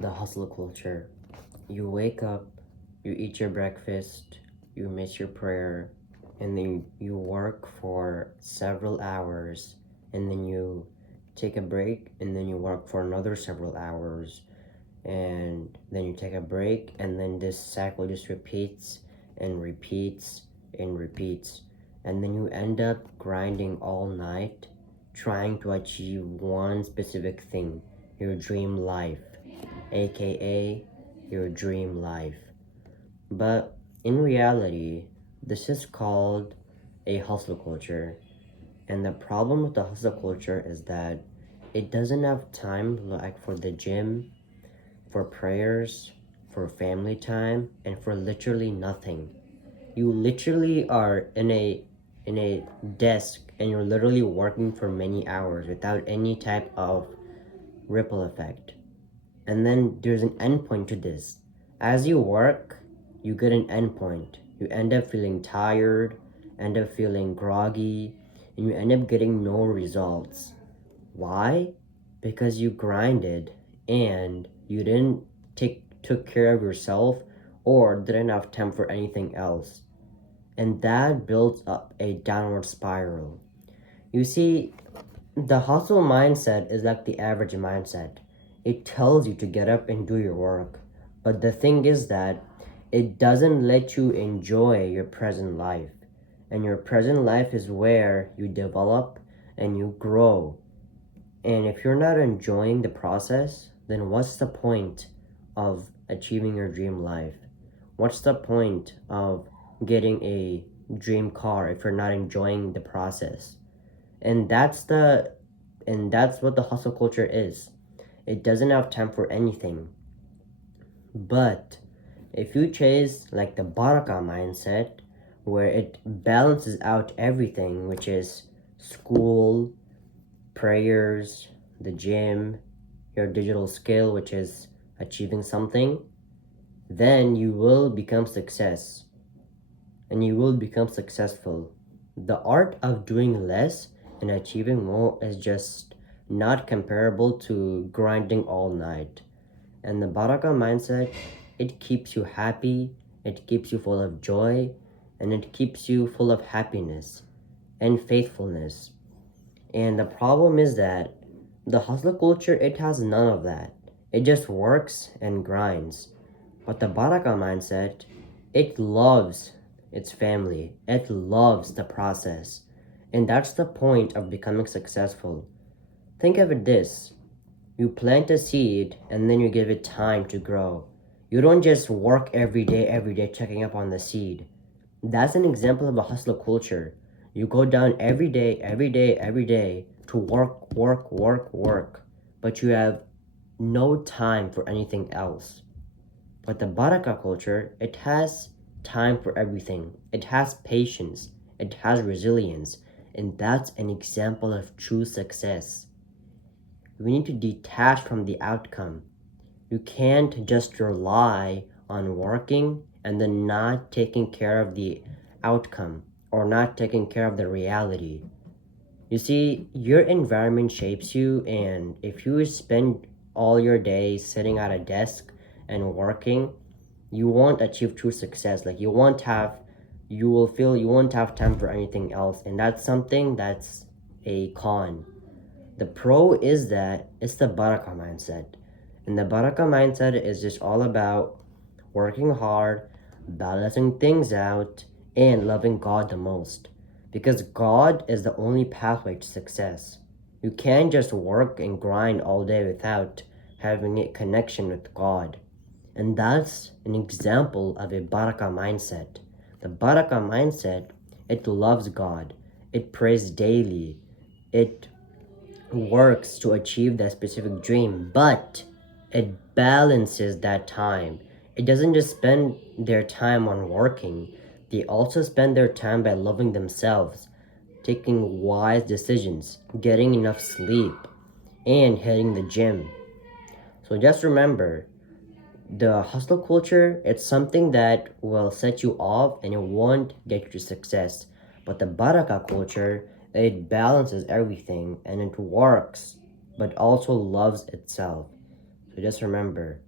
The hustle culture. You wake up, you eat your breakfast, you miss your prayer, and then you work for several hours, and then you take a break, and then you work for another several hours, and then you take a break, and then this cycle just repeats and repeats and repeats. And then you end up grinding all night trying to achieve one specific thing, your dream life, aka your dream life. But in reality, this is called a hustle culture. And the problem with the hustle culture is that it doesn't have time like for the gym, for prayers, for family time, and for literally nothing. You literally are in a desk and you're literally working for many hours without any type of ripple effect. And then there's an endpoint to this. As you work, you get an endpoint. You end up feeling tired, end up feeling groggy, and you end up getting no results. Why? Because you grinded and you didn't took care of yourself or didn't have time for anything else. And that builds up a downward spiral. You see, the hustle mindset is like the average mindset. It tells you to get up and do your work. But the thing is that it doesn't let you enjoy your present life. And your present life is where you develop and you grow. And if you're not enjoying the process, then what's the point of achieving your dream life? What's the point of getting a dream car if you're not enjoying the process? And that's what the hustle culture is. It doesn't have time for anything. But if you chase like the Baraka mindset, where it balances out everything, which is school, prayers, the gym, your digital skill, which is achieving something, then you will become success and you will become successful. The art of doing less and achieving more is just not comparable to grinding all night. And the Baraka mindset, it keeps you happy, it keeps you full of joy, and it keeps you full of happiness and faithfulness. And the problem is that the hustle culture, it has none of that. It just works and grinds. But the Baraka mindset, it loves its family. It loves the process. And that's the point of becoming successful. Think of it this. You plant a seed and then you give it time to grow. You don't just work every day, checking up on the seed. That's an example of a hustle culture. You go down every day to work, but you have no time for anything else. But the Baraka culture, it has time for everything. It has patience, it has resilience, and that's an example of true success. We need to detach from the outcome. You can't just rely on working and then not taking care of the outcome or not taking care of the reality. You see, your environment shapes you, and if you spend all your day sitting at a desk and working, you won't achieve true success. Like you will feel you won't have time for anything else, and that's something that's a con. The pro is that it's the Baraka mindset. And the Baraka mindset is just all about working hard, balancing things out, and loving God the most. Because God is the only pathway to success. You can't just work and grind all day without having a connection with God. And that's an example of a Baraka mindset. The Baraka mindset, it loves God. It prays daily. It works to achieve that specific dream, but it balances that time. It doesn't just spend their time on working, they also spend their time by loving themselves, taking wise decisions, getting enough sleep, and hitting the gym. So just remember, the hustle culture, it's something that will set you off and it won't get you to success. But the Baraka culture, it balances everything and it works, but also loves itself. So just remember,